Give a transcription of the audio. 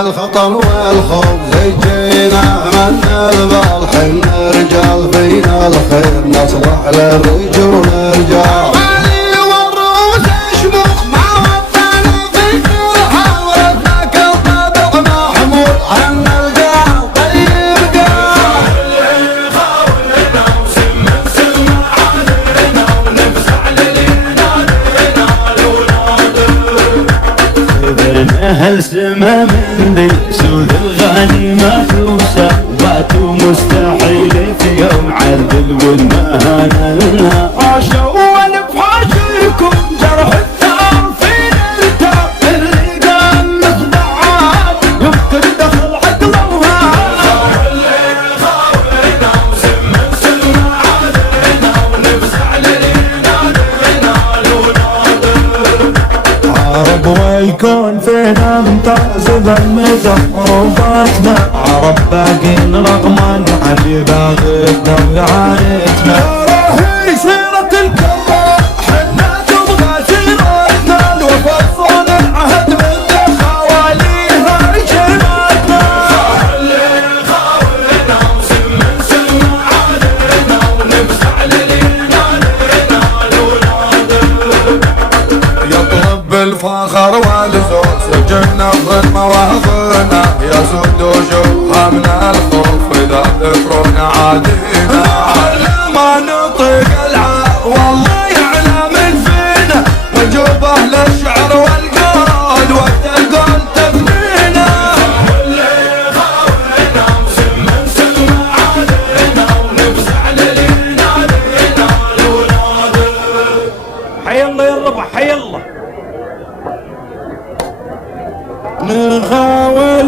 الخطر والخوف زجينا من البال رجال فينا الخير نصلح للرجل رجال أهل سما من ذي سود الغني ما توسع باتوا مستحيل في يوم عذل والمهانة لنا عاشوا ونفحاشكم جرح الثار فينا التاب اللي قام مخدعات يفقد دخل عقله وهاب اللي خاولنا وسم سلمى علينا ونفزع للينا لنا الولاد عرب والكون فينا ممتاز بالمزح وروباتنا عرب باقين رغما عن باغتنا وعانتنا هي سيرة الكرام حنا تبغى سيرتنا الوفا العهد من خواليها رجالاتنا اللي خاولنا وسم سلمى علينا ونفزع للينا لنا الولاد يطلب بالفخر والزور سجلنا ضمن مواطننا يسود وجوهها من الخوف إذا ذكرنا عادينا على ما نطق العار والله يعلم من فينا وجوب أهل الشعر والقول وقت القول تفنينا اللي خاولنا وسم سلمى علينا ونفزع للينا لنا الولاد حي الله يا الربع حي الله نخاوي